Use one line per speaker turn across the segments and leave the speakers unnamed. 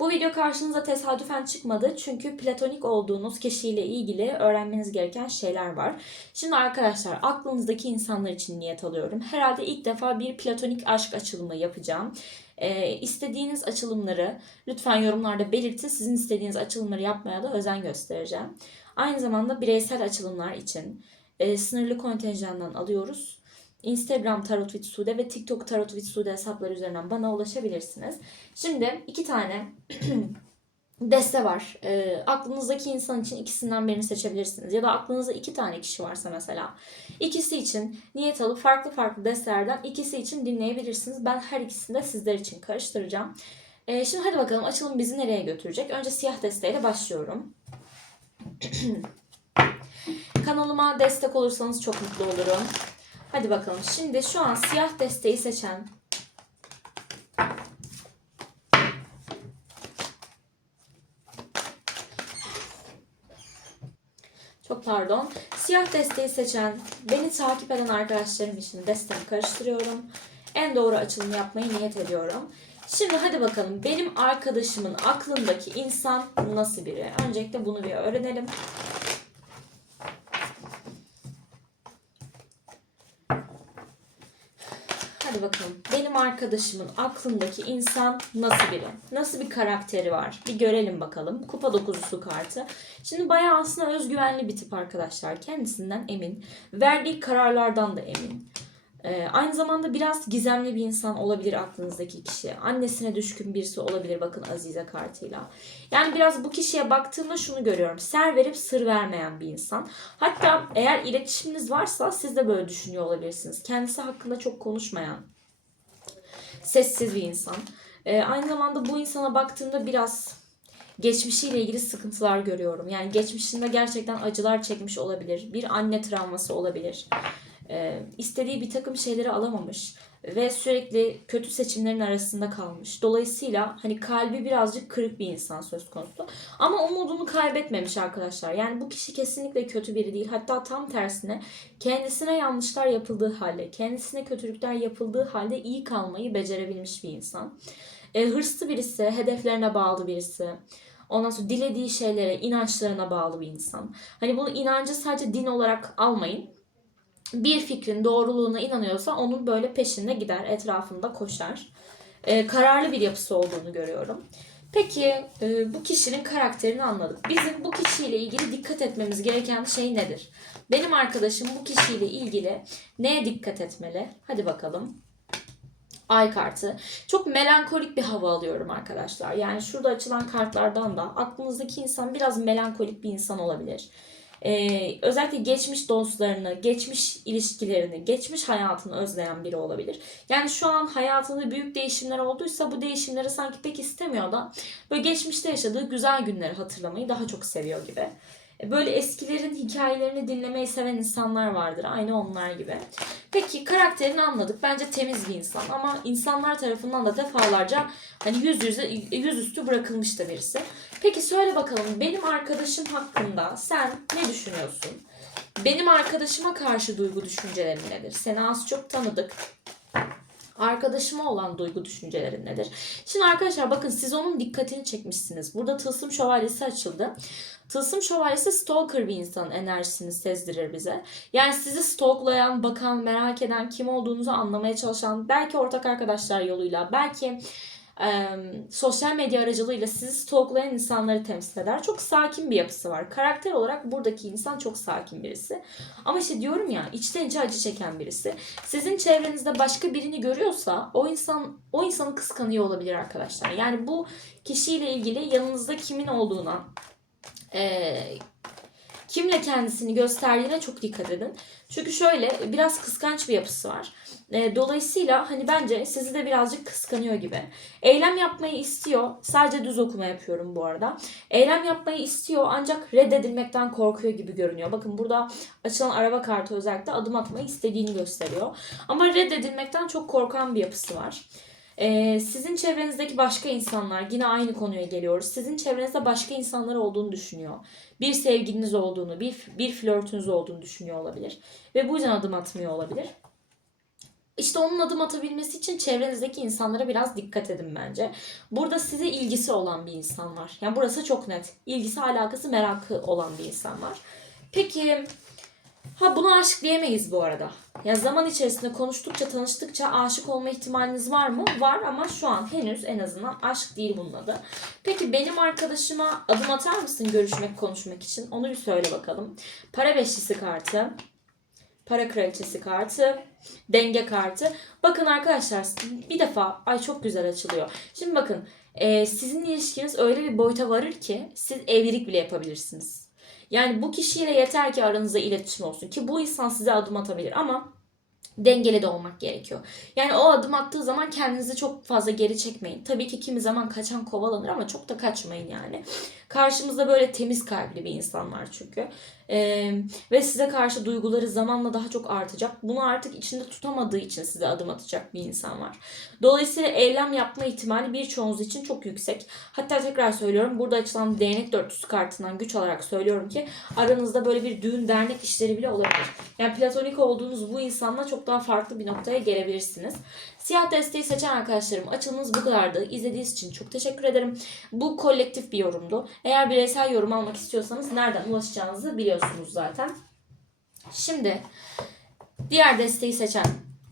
Bu video karşınıza tesadüfen çıkmadı çünkü platonik olduğunuz kişiyle ilgili öğrenmeniz gereken şeyler var. Şimdi arkadaşlar aklınızdaki insanlar için niyet alıyorum. Herhalde ilk defa bir platonik aşk açılımı yapacağım. Ee, istediğiniz açılımları lütfen yorumlarda belirtin. Sizin istediğiniz açılımları yapmaya da özen göstereceğim. Aynı zamanda bireysel açılımlar için e, sınırlı kontenjandan alıyoruz. Instagram Tarot with Sude ve TikTok Tarot with Sude hesapları üzerinden bana ulaşabilirsiniz. Şimdi iki tane deste var. E, aklınızdaki insan için ikisinden birini seçebilirsiniz. Ya da aklınızda iki tane kişi varsa mesela. ikisi için niyet alıp farklı farklı destelerden ikisi için dinleyebilirsiniz. Ben her ikisini de sizler için karıştıracağım. E, şimdi hadi bakalım açılım bizi nereye götürecek? Önce siyah desteğiyle başlıyorum. Kanalıma destek olursanız çok mutlu olurum. Hadi bakalım. Şimdi şu an siyah desteği seçen Çok pardon. Siyah desteği seçen, beni takip eden arkadaşlarım için desteğimi karıştırıyorum. En doğru açılımı yapmayı niyet ediyorum. Şimdi hadi bakalım benim arkadaşımın aklındaki insan nasıl biri? Öncelikle bunu bir öğrenelim. Hadi bakalım. Benim arkadaşımın aklındaki insan nasıl biri? Nasıl bir karakteri var? Bir görelim bakalım. Kupa dokuzusu kartı. Şimdi bayağı aslında özgüvenli bir tip arkadaşlar. Kendisinden emin. Verdiği kararlardan da emin. Ee, aynı zamanda biraz gizemli bir insan olabilir aklınızdaki kişi. Annesine düşkün birisi olabilir bakın Azize kartıyla. Yani biraz bu kişiye baktığımda şunu görüyorum. Ser verip sır vermeyen bir insan. Hatta eğer iletişiminiz varsa siz de böyle düşünüyor olabilirsiniz. Kendisi hakkında çok konuşmayan, sessiz bir insan. Ee, aynı zamanda bu insana baktığımda biraz geçmişiyle ilgili sıkıntılar görüyorum. Yani geçmişinde gerçekten acılar çekmiş olabilir. Bir anne travması olabilir. Ee, istediği bir takım şeyleri alamamış ve sürekli kötü seçimlerin arasında kalmış. Dolayısıyla hani kalbi birazcık kırık bir insan söz konusu. Ama umudunu kaybetmemiş arkadaşlar. Yani bu kişi kesinlikle kötü biri değil. Hatta tam tersine kendisine yanlışlar yapıldığı halde, kendisine kötülükler yapıldığı halde iyi kalmayı becerebilmiş bir insan. E, hırslı birisi, hedeflerine bağlı birisi. Ondan sonra dilediği şeylere, inançlarına bağlı bir insan. Hani bunu inancı sadece din olarak almayın bir fikrin doğruluğuna inanıyorsa onun böyle peşinde gider, etrafında koşar. Ee, kararlı bir yapısı olduğunu görüyorum. Peki e, bu kişinin karakterini anladık. Bizim bu kişiyle ilgili dikkat etmemiz gereken şey nedir? Benim arkadaşım bu kişiyle ilgili neye dikkat etmeli? Hadi bakalım. Ay kartı. Çok melankolik bir hava alıyorum arkadaşlar. Yani şurada açılan kartlardan da aklınızdaki insan biraz melankolik bir insan olabilir. Ee, özellikle geçmiş dostlarını, geçmiş ilişkilerini, geçmiş hayatını özleyen biri olabilir. Yani şu an hayatında büyük değişimler olduysa bu değişimleri sanki pek istemiyor da böyle geçmişte yaşadığı güzel günleri hatırlamayı daha çok seviyor gibi. Böyle eskilerin hikayelerini dinlemeyi seven insanlar vardır. Aynı onlar gibi. Peki karakterini anladık. Bence temiz bir insan ama insanlar tarafından da defalarca hani yüz yüze yüzüstü bırakılmış da birisi. Peki söyle bakalım benim arkadaşım hakkında sen ne düşünüyorsun? Benim arkadaşıma karşı duygu düşüncelerin nedir? Seni az çok tanıdık. Arkadaşıma olan duygu düşüncelerin nedir? Şimdi arkadaşlar bakın siz onun dikkatini çekmişsiniz. Burada tılsım şövalyesi açıldı. Tılsım şövalyesi stalker bir insanın enerjisini sezdirir bize. Yani sizi stalklayan, bakan, merak eden, kim olduğunuzu anlamaya çalışan, belki ortak arkadaşlar yoluyla, belki e, sosyal medya aracılığıyla sizi stalklayan insanları temsil eder. Çok sakin bir yapısı var. Karakter olarak buradaki insan çok sakin birisi. Ama işte diyorum ya içten içe acı çeken birisi. Sizin çevrenizde başka birini görüyorsa o insan o insanı kıskanıyor olabilir arkadaşlar. Yani bu kişiyle ilgili yanınızda kimin olduğuna e, kimle kendisini gösterdiğine çok dikkat edin. Çünkü şöyle biraz kıskanç bir yapısı var. E, dolayısıyla hani bence sizi de birazcık kıskanıyor gibi. Eylem yapmayı istiyor. Sadece düz okuma yapıyorum bu arada. Eylem yapmayı istiyor ancak reddedilmekten korkuyor gibi görünüyor. Bakın burada açılan araba kartı özellikle adım atmayı istediğini gösteriyor. Ama reddedilmekten çok korkan bir yapısı var. Ee, sizin çevrenizdeki başka insanlar yine aynı konuya geliyoruz. Sizin çevrenizde başka insanlar olduğunu düşünüyor. Bir sevgiliniz olduğunu, bir, bir flörtünüz olduğunu düşünüyor olabilir. Ve bu yüzden adım atmıyor olabilir. İşte onun adım atabilmesi için çevrenizdeki insanlara biraz dikkat edin bence. Burada size ilgisi olan bir insan var. Yani burası çok net. İlgisi, alakası, merakı olan bir insan var. Peki ha buna aşık diyemeyiz bu arada. Ya zaman içerisinde konuştukça, tanıştıkça aşık olma ihtimaliniz var mı? Var ama şu an henüz en azından aşk değil bunun adı. Peki benim arkadaşıma adım atar mısın görüşmek, konuşmak için? Onu bir söyle bakalım. Para beşlisi kartı, para kraliçesi kartı, denge kartı. Bakın arkadaşlar bir defa ay çok güzel açılıyor. Şimdi bakın e, sizin ilişkiniz öyle bir boyuta varır ki siz evlilik bile yapabilirsiniz. Yani bu kişiyle yeter ki aranızda iletişim olsun ki bu insan size adım atabilir ama dengeli de olmak gerekiyor. Yani o adım attığı zaman kendinizi çok fazla geri çekmeyin. Tabii ki kimi zaman kaçan kovalanır ama çok da kaçmayın yani. Karşımızda böyle temiz kalpli bir insan var çünkü. Ee, ve size karşı duyguları zamanla daha çok artacak. Bunu artık içinde tutamadığı için size adım atacak bir insan var. Dolayısıyla eylem yapma ihtimali birçoğunuz için çok yüksek. Hatta tekrar söylüyorum burada açılan değnek dörtlüsü kartından güç alarak söylüyorum ki aranızda böyle bir düğün dernek işleri bile olabilir. Yani platonik olduğunuz bu insanla çok daha farklı bir noktaya gelebilirsiniz. Siyah desteği seçen arkadaşlarım açılımınız bu kadardı. İzlediğiniz için çok teşekkür ederim. Bu kolektif bir yorumdu. Eğer bireysel yorum almak istiyorsanız nereden ulaşacağınızı biliyorsunuz zaten. Şimdi diğer desteği seçen,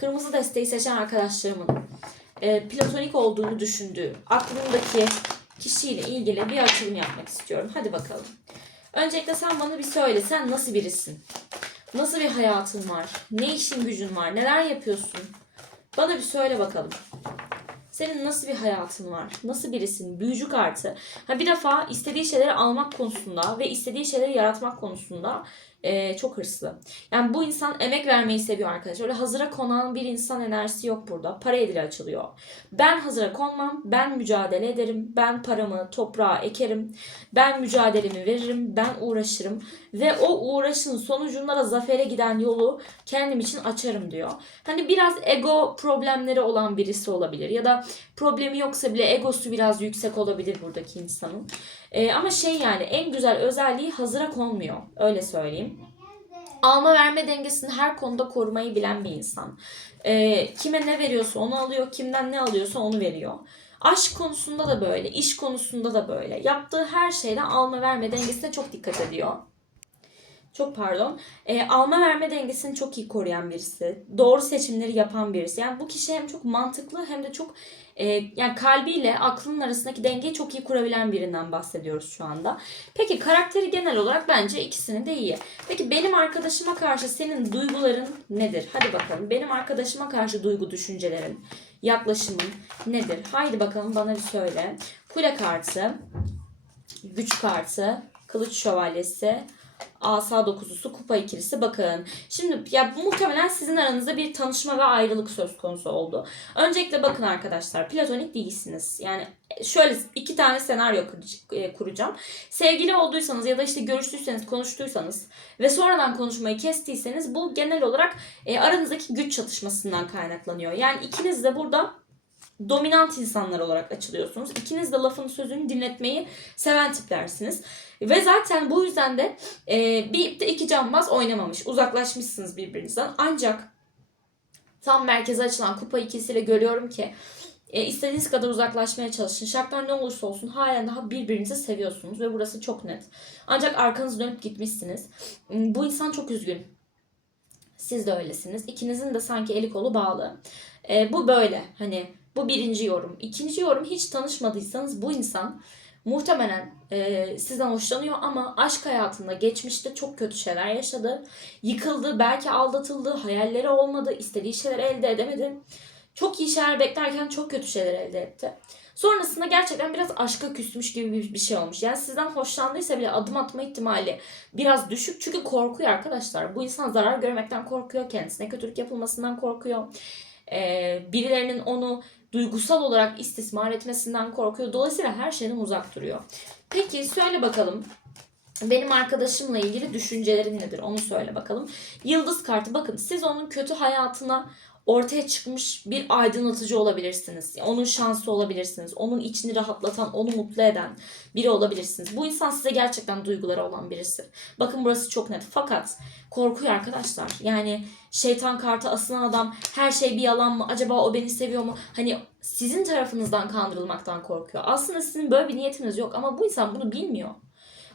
kırmızı desteği seçen arkadaşlarımın e, platonik olduğunu düşündüğü aklımdaki kişiyle ilgili bir açılım yapmak istiyorum. Hadi bakalım. Öncelikle sen bana bir söyle. Sen nasıl birisin? Nasıl bir hayatın var? Ne işin gücün var? Neler yapıyorsun? Bana bir söyle bakalım. Senin nasıl bir hayatın var? Nasıl birisin? Büyücü kartı. Ha bir defa istediği şeyleri almak konusunda ve istediği şeyleri yaratmak konusunda eee, çok hırslı. Yani bu insan emek vermeyi seviyor arkadaşlar. Öyle hazıra konan bir insan enerjisi yok burada. Para edili açılıyor. Ben hazıra konmam. Ben mücadele ederim. Ben paramı toprağa ekerim. Ben mücadelemi veririm. Ben uğraşırım. Ve o uğraşın sonucunda da zafere giden yolu kendim için açarım diyor. Hani biraz ego problemleri olan birisi olabilir. Ya da problemi yoksa bile egosu biraz yüksek olabilir buradaki insanın. Ee, ama şey yani en güzel özelliği hazıra konmuyor. Öyle söyleyeyim. Alma verme dengesini her konuda korumayı bilen bir insan. Ee, kime ne veriyorsa onu alıyor, kimden ne alıyorsa onu veriyor. Aşk konusunda da böyle, iş konusunda da böyle. Yaptığı her şeyden alma verme dengesine çok dikkat ediyor. Çok pardon. Ee, alma verme dengesini çok iyi koruyan birisi. Doğru seçimleri yapan birisi. Yani bu kişi hem çok mantıklı hem de çok e, yani kalbiyle aklının arasındaki dengeyi çok iyi kurabilen birinden bahsediyoruz şu anda. Peki karakteri genel olarak bence ikisinin de iyi. Peki benim arkadaşıma karşı senin duyguların nedir? Hadi bakalım. Benim arkadaşıma karşı duygu düşüncelerin, yaklaşımın nedir? Haydi bakalım bana bir söyle. Kule kartı, güç kartı, kılıç şövalyesi, asa dokuzusu, kupa ikilisi bakın. Şimdi ya muhtemelen sizin aranızda bir tanışma ve ayrılık söz konusu oldu. Öncelikle bakın arkadaşlar platonik değilsiniz. Yani şöyle iki tane senaryo e, kuracağım. Sevgili olduysanız ya da işte görüştüyseniz, konuştuysanız ve sonradan konuşmayı kestiyseniz bu genel olarak e, aranızdaki güç çatışmasından kaynaklanıyor. Yani ikiniz de burada dominant insanlar olarak açılıyorsunuz. İkiniz de lafın sözünü dinletmeyi seven tiplersiniz. Ve zaten bu yüzden de e, bir ipte iki cambaz oynamamış. Uzaklaşmışsınız birbirinizden. Ancak tam merkeze açılan kupa ikisiyle görüyorum ki e, istediğiniz kadar uzaklaşmaya çalışın. Şartlar ne olursa olsun halen daha birbirinizi seviyorsunuz ve burası çok net. Ancak arkanızı dönüp gitmişsiniz. Hmm, Bu insan çok üzgün. Siz de öylesiniz. İkinizin de sanki eli kolu bağlı. E, bu böyle. Hani bu birinci yorum. İkinci yorum hiç tanışmadıysanız bu insan muhtemelen e, sizden hoşlanıyor ama aşk hayatında geçmişte çok kötü şeyler yaşadı. Yıkıldı, belki aldatıldı, hayalleri olmadı, istediği şeyler elde edemedi. Çok iyi şeyler beklerken çok kötü şeyler elde etti. Sonrasında gerçekten biraz aşka küsmüş gibi bir şey olmuş. Yani sizden hoşlandıysa bile adım atma ihtimali biraz düşük. Çünkü korkuyor arkadaşlar. Bu insan zarar görmekten korkuyor. Kendisine kötülük yapılmasından korkuyor. Ee, birilerinin onu duygusal olarak istismar etmesinden korkuyor. Dolayısıyla her şeyden uzak duruyor. Peki söyle bakalım. Benim arkadaşımla ilgili düşüncelerin nedir? Onu söyle bakalım. Yıldız kartı bakın siz onun kötü hayatına ortaya çıkmış bir aydınlatıcı olabilirsiniz. Onun şansı olabilirsiniz. Onun içini rahatlatan, onu mutlu eden biri olabilirsiniz. Bu insan size gerçekten duyguları olan birisi. Bakın burası çok net. Fakat korkuyor arkadaşlar. Yani şeytan kartı asılan adam her şey bir yalan mı? Acaba o beni seviyor mu? Hani sizin tarafınızdan kandırılmaktan korkuyor. Aslında sizin böyle bir niyetiniz yok ama bu insan bunu bilmiyor.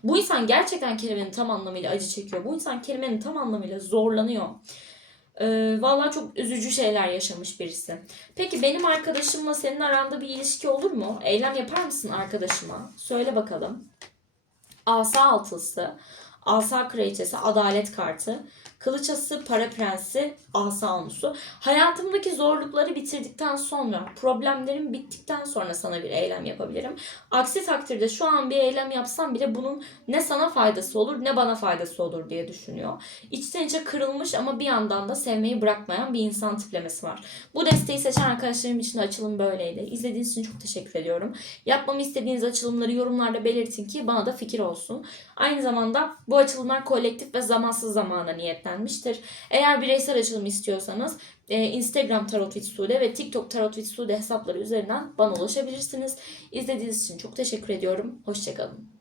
Bu insan gerçekten kelimenin tam anlamıyla acı çekiyor. Bu insan kelimenin tam anlamıyla zorlanıyor. Ee, vallahi çok üzücü şeyler yaşamış birisi. Peki benim arkadaşımla senin aranda bir ilişki olur mu? Eylem yapar mısın arkadaşıma? Söyle bakalım. Asa altısı, asa kraliçesi, adalet kartı, kılıç ası, para prensi, asa onusu. Hayatımdaki zorlukları bitirdikten sonra, problemlerim bittikten sonra sana bir eylem yapabilirim. Aksi takdirde şu an bir eylem yapsam bile bunun ne sana faydası olur ne bana faydası olur diye düşünüyor. İçten içe kırılmış ama bir yandan da sevmeyi bırakmayan bir insan tiplemesi var. Bu desteği seçen arkadaşlarım için açılım böyleydi. İzlediğiniz için çok teşekkür ediyorum. Yapmamı istediğiniz açılımları yorumlarda belirtin ki bana da fikir olsun. Aynı zamanda bu açılımlar kolektif ve zamansız zamana niyetlenmiştir. Eğer bireysel açılım istiyorsanız e, Instagram Tarot with Sude ve TikTok Tarot with Sude hesapları üzerinden bana ulaşabilirsiniz. İzlediğiniz için çok teşekkür ediyorum. Hoşçakalın.